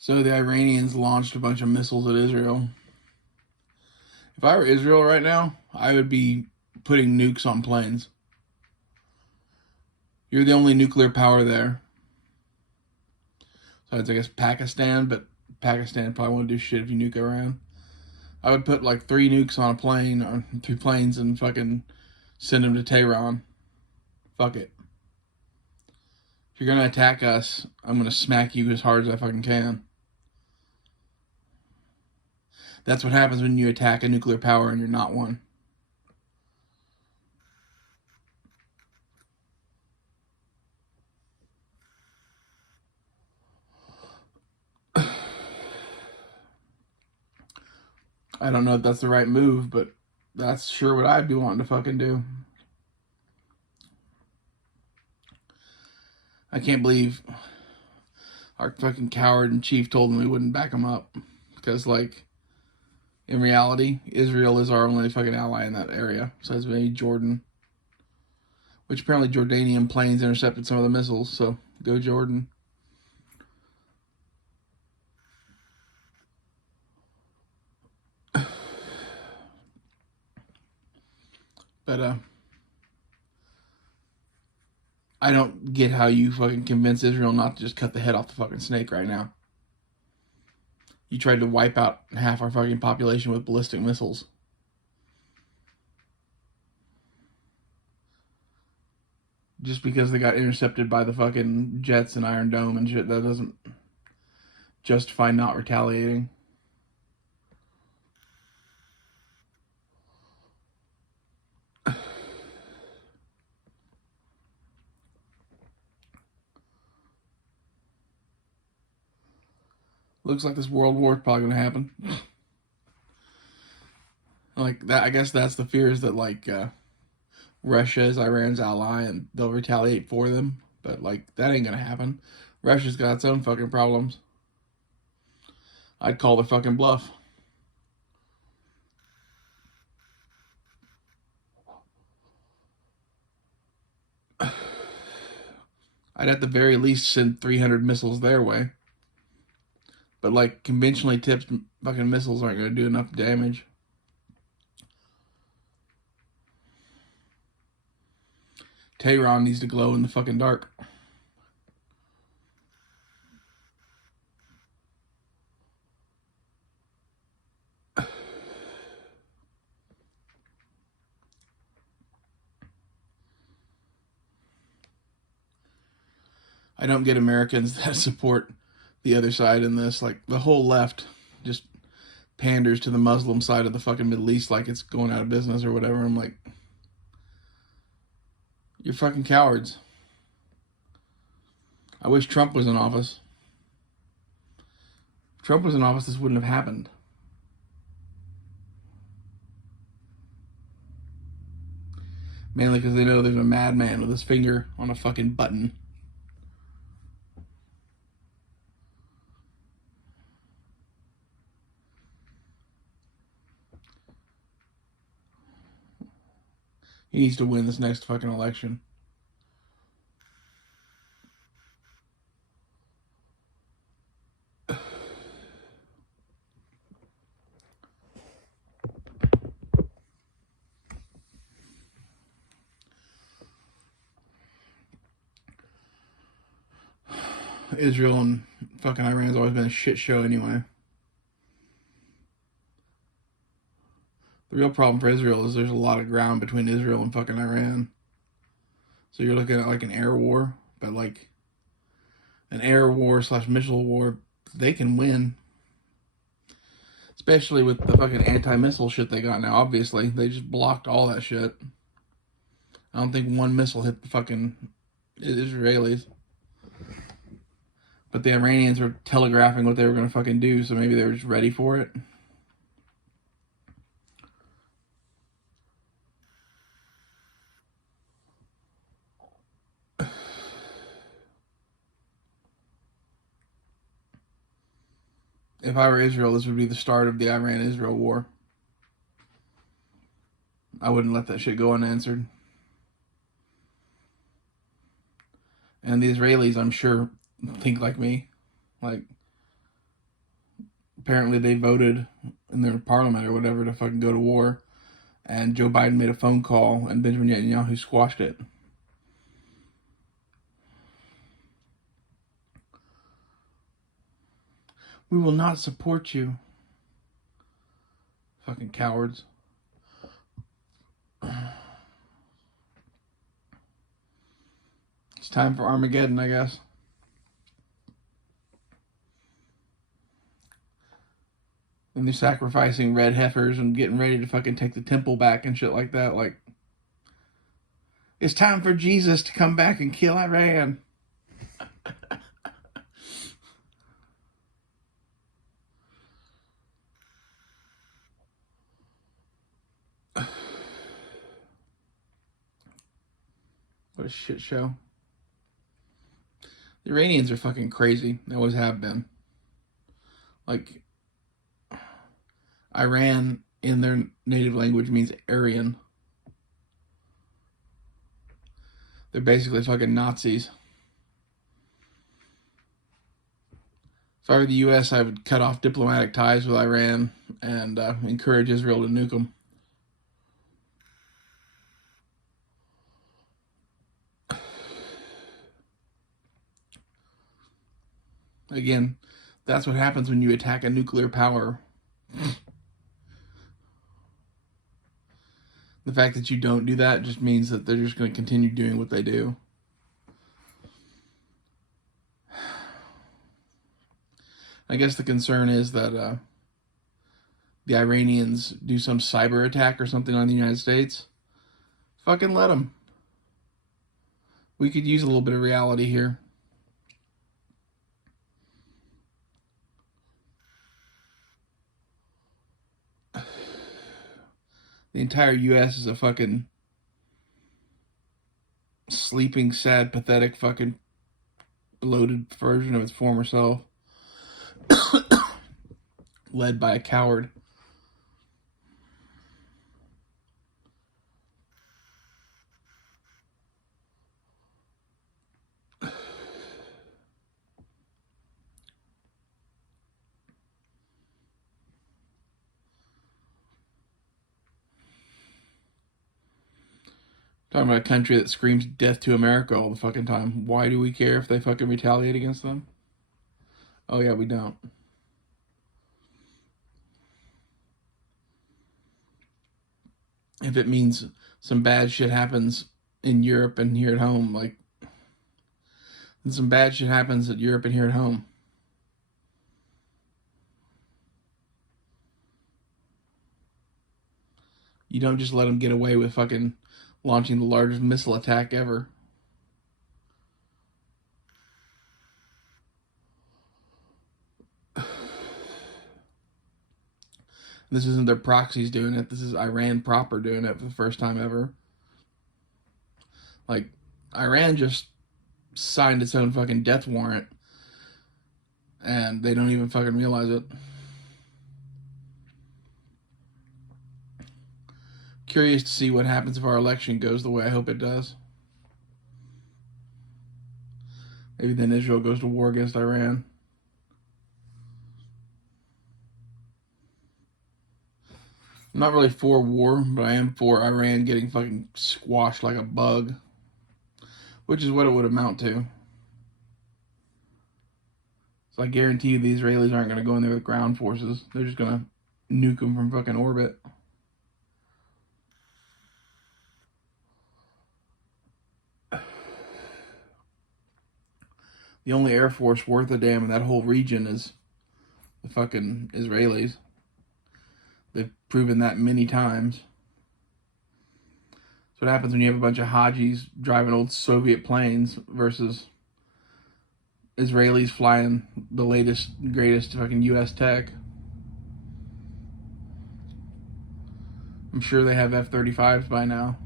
So the Iranians launched a bunch of missiles at Israel. If I were Israel right now, I would be putting nukes on planes. You're the only nuclear power there. Besides, I guess Pakistan, but Pakistan probably won't do shit if you nuke Iran. I would put like 3 nukes on a plane or 3 planes and fucking send them to Tehran. Fuck it. If you're gonna attack us, I'm gonna smack you as hard as I fucking can. That's what happens when you attack a nuclear power and you're not one. I don't know if that's the right move, but that's sure what I'd be wanting to fucking do. I can't believe our fucking coward in chief told him we wouldn't back him up. Because, like, in reality, Israel is our only fucking ally in that area. Besides maybe Jordan. Which apparently Jordanian planes intercepted some of the missiles, so go Jordan. But, I don't get how you fucking convince Israel not to just cut the head off the fucking snake right now. You tried to wipe out half our fucking population with ballistic missiles. Just because they got intercepted by the fucking jets and Iron Dome and shit, that doesn't justify not retaliating. Looks like this world war is probably gonna happen. Like that, I guess that's the fear, is that like Russia is Iran's ally and they'll retaliate for them. But like that ain't gonna happen. Russia's got its own fucking problems. I'd call the fucking bluff. I'd at the very least send 300 missiles their way. But like conventionally tipped fucking missiles aren't gonna do enough damage. Tehran needs to glow in the fucking dark. I don't get Americans that support the other side in this. Like the whole left just panders to the Muslim side of the fucking Middle East like it's going out of business or whatever. I'm like, you're fucking cowards. I wish Trump was in office. If Trump was in office, this wouldn't have happened. Mainly because they know there's a madman with his finger on a fucking button. He needs to win this next fucking election. Israel and fucking Iran's always been a shit show anyway. The real problem for Israel is there's a lot of ground between Israel and fucking Iran. So you're looking at like an air war, but like an air war slash missile war, they can win. Especially with the fucking anti-missile shit they got now. Obviously, they just blocked all that shit. I don't think one missile hit the fucking Israelis. But the Iranians were telegraphing what they were going to fucking do, so maybe they were just ready for it. If I were Israel, this would be the start of the Iran-Israel war. I wouldn't let that shit go unanswered. And the Israelis, I'm sure, think like me. Like, apparently they voted in their parliament or whatever to fucking go to war, and Joe Biden made a phone call, and Benjamin Netanyahu squashed it. We will not support you. Fucking cowards. It's time for Armageddon, I guess. And they're sacrificing red heifers and getting ready to fucking take the temple back and shit like that. Like, it's time for Jesus to come back and kill Iran. What a shit show. The Iranians are fucking crazy. They always have been. Like, Iran in their native language means Aryan. They're basically fucking Nazis. If I were the U.S., I would cut off diplomatic ties with Iran and encourage Israel to nuke them. Again, that's what happens when you attack a nuclear power. The fact that you don't do that just means that they're just going to continue doing what they do. I guess the concern is that the Iranians do some cyber attack or something on the United States. Fucking let them. We could use a little bit of reality here. The entire U.S. is a fucking sleeping, sad, pathetic, fucking bloated version of its former self. Led by a coward. Talking about a country that screams death to America all the fucking time. Why do we care if they fucking retaliate against them? Oh yeah, we don't. If it means some bad shit happens in Europe and here at home, like, then some bad shit happens at Europe and here at home. You don't just let them get away with fucking launching the largest missile attack ever. This isn't their proxies doing it. This is Iran proper doing it for the first time ever. Like, Iran just signed its own fucking death warrant, and they don't even fucking realize it. Curious to see what happens if our election goes the way I hope it does. Maybe then Israel goes to war against Iran. I'm not really for war, but I am for Iran getting fucking squashed like a bug, which is what it would amount to. So I guarantee you the Israelis aren't going to go in there with ground forces. They're just going to nuke them from fucking orbit. The only Air Force worth a damn in that whole region is the fucking Israelis. They've proven that many times. That's what happens when you have a bunch of Hajis driving old Soviet planes versus Israelis flying the latest, greatest fucking U.S. tech. I'm sure they have F-35s by now.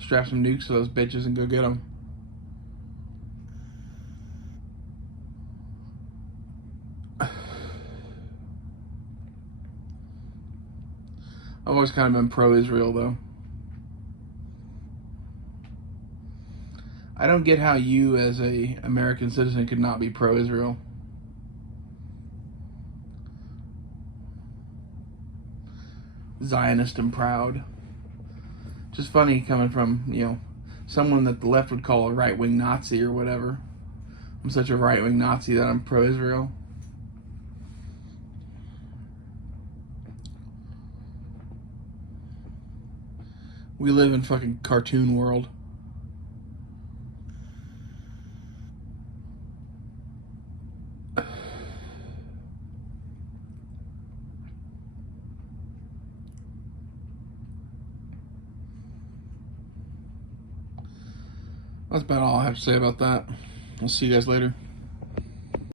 Strap some nukes to those bitches and go get them. I've always kind of been pro-Israel, though. I don't get how you, as a American citizen, could not be pro-Israel. Zionist and proud. Just funny coming from, someone that the left would call a right-wing Nazi or whatever. I'm such a right-wing Nazi that I'm pro-Israel. We live in fucking cartoon world. That's about all I have to say about that. I'll see you guys later.